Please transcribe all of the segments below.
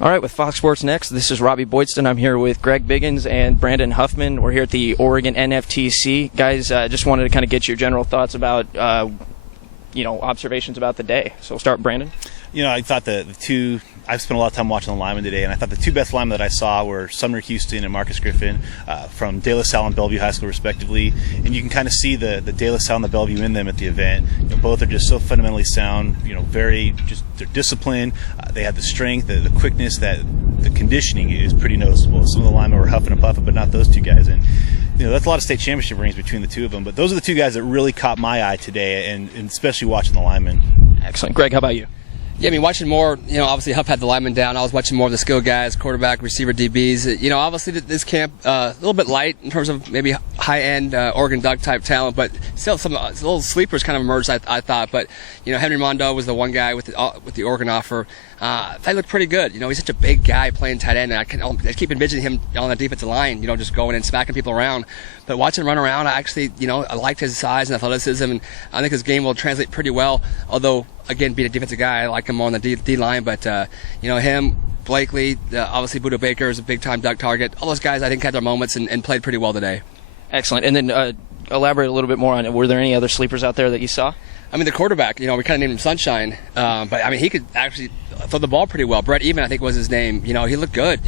All right, with Fox Sports Next, this is Robby Boydstun. I'm here with Greg Biggins and Brandon Huffman. We're here at the Oregon NFTC. Guys, just wanted to kind of get your general thoughts about, observations about the day. So we'll start with Brandon. I thought I've spent a lot of time watching the linemen today, and I thought the two best linemen that I saw were Sumner Houston and Marcus Griffin from De La Salle and Bellevue High School, respectively. And you can kind of see the De La Salle and the Bellevue in them at the event. Both are just so fundamentally sound, they're disciplined. They have the strength, the quickness, that the conditioning is pretty noticeable. Some of the linemen were huffing and puffing, but not those two guys. And that's a lot of state championship rings between the two of them. But those are the two guys that really caught my eye today, and especially watching the linemen. Excellent. Greg, how about you? Yeah, watching more, obviously Huff had the linemen down. I was watching more of the skill guys, quarterback, receiver, DBs. Obviously this camp, a little bit light in terms of maybe high-end Oregon Duck type talent, but still some little sleepers kind of emerged, I thought. But, Henry Mondo was the one guy with the Oregon offer. They looked pretty good. He's such a big guy playing tight end, and I keep envisioning him on the defensive line, just going and smacking people around. But watching him run around, I actually, I liked his size and athleticism, and I think his game will translate pretty well, although, again, being a defensive guy, I like him on the D line, but him, Blakely, obviously Buda Baker is a big-time Duck target. All those guys, I think, had their moments and played pretty well today. Excellent. And then elaborate a little bit more on it. Were there any other sleepers out there that you saw? The quarterback, we kind of named him Sunshine, but he could actually throw the ball pretty well. Brett Even, I think, was his name. He looked good.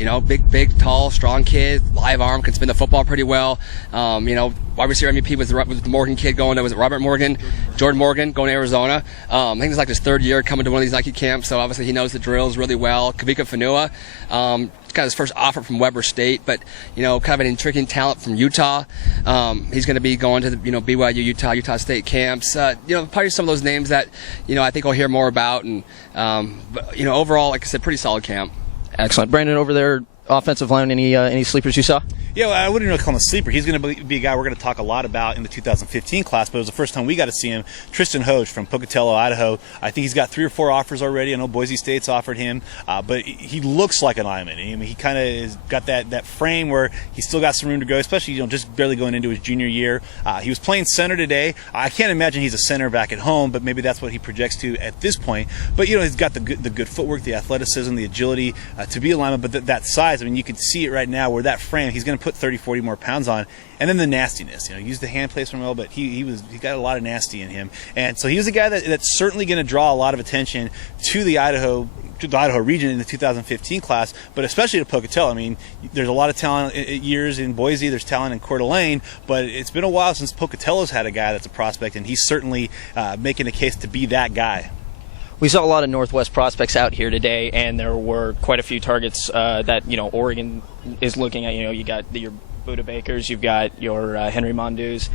Big, tall, strong kid, live arm, can spin the football pretty well. Wide receiver MVP was the Morgan kid going to, was it Robert Morgan? Jordan Morgan going to Arizona. I think it's like his third year coming to one of these Nike camps, so obviously he knows the drills really well. Kavika Fanua, got his first offer from Weber State, but, kind of an intriguing talent from Utah. He's going to be going to the, BYU, Utah State camps. Probably some of those names that, I think we'll hear more about. And, but, overall, like I said, pretty solid camp. Excellent. Brandon, over there, offensive line, any sleepers you saw? Yeah, well, I wouldn't really call him a sleeper. He's going to be a guy we're going to talk a lot about in the 2015 class, but it was the first time we got to see him. Tristan Hoge from Pocatello, Idaho. I think he's got 3 or 4 offers already. I know Boise State's offered him, but he looks like an lineman. He kind of has got that frame where he's still got some room to grow, especially just barely going into his junior year. He was playing center today. I can't imagine he's a center back at home, but maybe that's what he projects to at this point. But he's got the good footwork, the athleticism, the agility to be a lineman. But that size, you can see it right now where that frame, he's going to put 30, 40 more pounds on. And then the nastiness, used the hand placement well, but he got a lot of nasty in him. And so he was a guy that's certainly going to draw a lot of attention to the Idaho region in the 2015 class, but especially to Pocatello. There's a lot of talent years in Boise, there's talent in Coeur d'Alene, but it's been a while since Pocatello's had a guy that's a prospect, and he's certainly making a case to be that guy. We saw a lot of Northwest prospects out here today, and there were quite a few targets that Oregon is looking at. You got your Buda Bakers, you've got your Henry Mondus.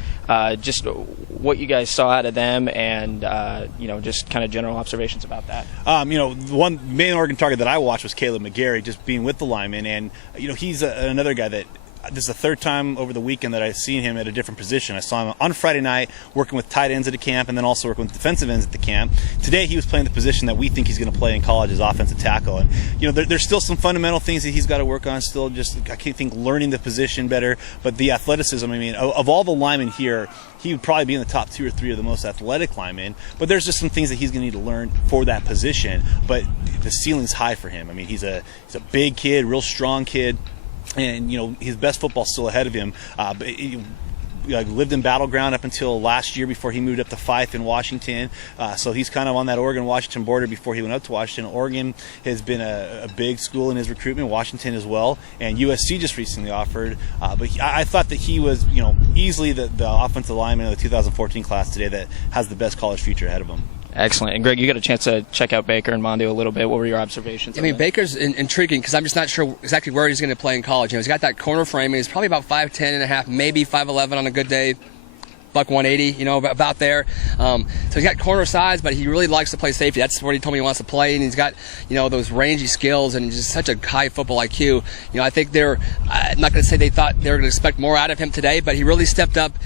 Just what you guys saw out of them, and just kind of general observations about that. One main Oregon target that I watched was Caleb McGarry, just being with the linemen, and he's another guy that. This is the third time over the weekend that I've seen him at a different position. I saw him on Friday night working with tight ends at a camp, and then also working with defensive ends at the camp. Today he was playing the position that we think he's going to play in college, as offensive tackle. And there's still some fundamental things that he's got to work on. Still, I think learning the position better. But the athleticism. Of all the linemen here, he would probably be in the top 2 or 3 of the most athletic linemen. But there's just some things that he's going to need to learn for that position. But the ceiling's high for him. He's a big kid, real strong kid. And his best football's still ahead of him. But he lived in Battleground up until last year before he moved up to Fife in Washington. So he's kind of on that Oregon-Washington border before he went up to Washington. Oregon has been a big school in his recruitment, Washington as well, and USC just recently offered. But I thought that he was, easily the offensive lineman of the 2014 class today that has the best college future ahead of him. Excellent. And Greg, you got a chance to check out Baker and Mondo a little bit. What were your observations? Baker's intriguing because I'm just not sure exactly where he's going to play in college. He's got that corner frame, and he's probably about 5'10 and a half, maybe 5'11 on a good day. Buck 180, about there. So he's got corner size, but he really likes to play safety. That's where he told me he wants to play, and he's got, those rangy skills and just such a high football IQ. I think I'm not going to say they thought they were going to expect more out of him today, but he really stepped up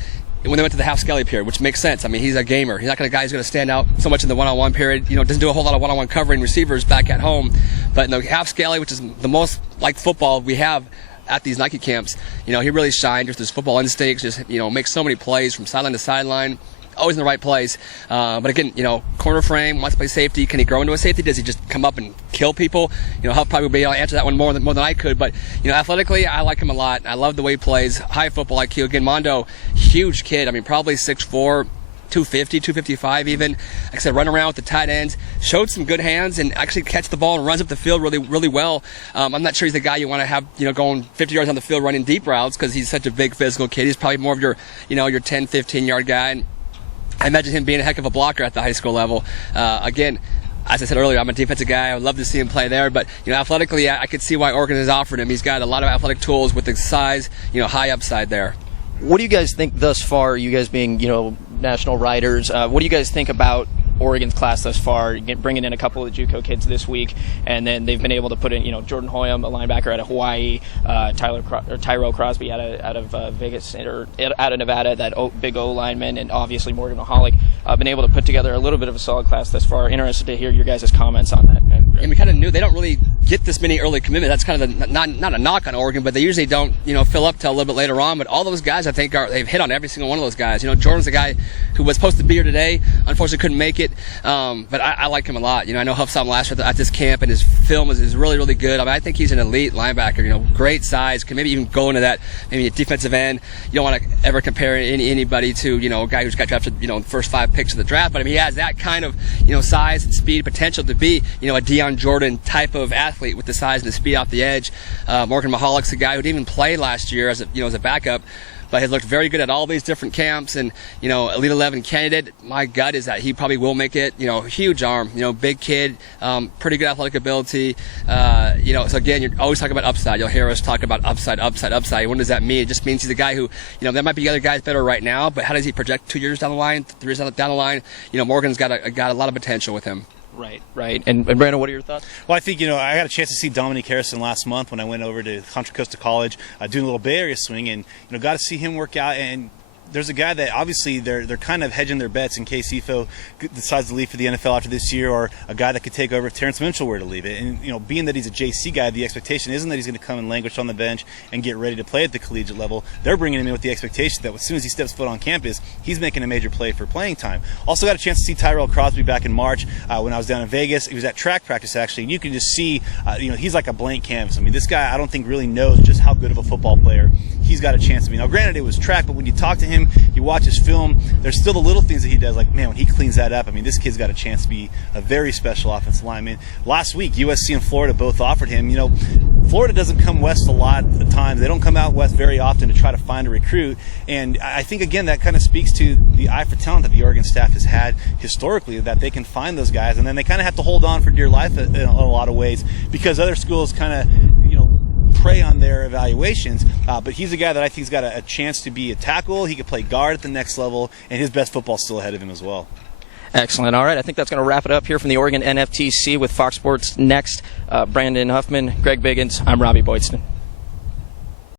when they went to the half skelly period, which makes sense. He's a gamer. He's not a guy who's going to stand out so much in the one-on-one period. Doesn't do a whole lot of one-on-one covering receivers back at home. But in the half skelly, which is the most like football we have at these Nike camps, he really shined with his football instincts, just, makes so many plays from sideline to sideline. always in the right place. But again, corner frame, wants to play safety. Can he grow into a safety? Does he just come up and kill people? He'll probably be able to answer that one more than I could. But, athletically, I like him a lot. I love the way he plays. High football IQ. Again, Mondo, huge kid. I mean, probably 6'4", 250, 255 even. Like I said, run around with the tight ends, showed some good hands, and actually catch the ball and runs up the field really, really well. I'm not sure he's the guy you want to have, going 50 yards on the field running deep routes because he's such a big physical kid. He's probably more of your, your 10, 15-yard guy. And I imagine him being a heck of a blocker at the high school level. Again, as I said earlier, I'm a defensive guy. I would love to see him play there, but athletically, I could see why Oregon has offered him. He's got a lot of athletic tools with the size, high upside there. What do you guys think thus far, you guys being, national writers, what do you guys think about Oregon's class thus far, bringing in a couple of JUCO kids this week, and then they've been able to put in, Jordan Hoyam, a linebacker out of Hawaii, Tyrell Crosby out of Vegas or out of Nevada, that big O lineman, and obviously Morgan Mahalik, been able to put together a little bit of a solid class thus far. Interested to hear your guys' comments on that. And we kind of knew they don't really get this many early commitments. That's kind of not a knock on Oregon, but they usually don't, fill up till a little bit later on. But all those guys, I think, they've hit on every single one of those guys. Jordan's a guy who was supposed to be here today, unfortunately couldn't make it. But I like him a lot. I know Huff saw him last year at this camp, and his film is really, really good. I think he's an elite linebacker. Great size, can maybe even go into that maybe a defensive end. You don't want to ever compare anybody to a guy who's got drafted the first 5 picks of the draft, but he has that kind of size and speed potential to be a Deion Jordan type of athlete with the size and the speed off the edge. Morgan Mahalik's a guy who didn't even play last year as a backup, but has looked very good at all these different camps, and Elite 11 candidate. My gut is that he probably will make it. Huge arm, big kid, pretty good athletic ability. So again, you're always talking about upside. You'll hear us talk about upside. What does that mean? It just means he's a guy who, there might be other guys better right now, but how does he project 2 years down the line, 3 years down the line? Morgan's got a lot of potential with him. Right. And Brandon, what are your thoughts? Well, I think, I got a chance to see Dominique Harrison last month when I went over to Contra Costa College doing a little Bay Area swing, and, got to see him work out. And there's a guy that obviously they're kind of hedging their bets in case EFO decides to leave for the NFL after this year, or a guy that could take over if Terrence Mitchell were to leave it. And being that he's a JC guy, the expectation isn't that he's going to come and languish on the bench and get ready to play at the collegiate level. They're bringing him in with the expectation that as soon as he steps foot on campus, he's making a major play for playing time. Also got a chance to see Tyrell Crosby back in March when I was down in Vegas. He was at track practice actually, and you can just see he's like a blank canvas. I mean, this guy I don't think really knows just how good of a football player he's got a chance to be. Now, granted, it was track, but when you talk to him, you watch his film, there's still the little things that he does. Like, man, when he cleans that up, I mean, this kid's got a chance to be a very special offensive lineman. Last week, USC and Florida both offered him. Florida doesn't come west a lot of times. They don't come out west very often to try to find a recruit. And I think, again, that kind of speaks to the eye for talent that the Oregon staff has had historically, that they can find those guys. And then they kind of have to hold on for dear life in a lot of ways because other schools kind of, prey on their evaluations, but he's a guy that I think's got a chance to be a tackle. He could play guard at the next level, and his best football's still ahead of him as well. Excellent. All right, I think that's going to wrap it up here from the Oregon NFTC with Fox Sports Next. Brandon Huffman, Greg Biggins, I'm Robby Boydstun.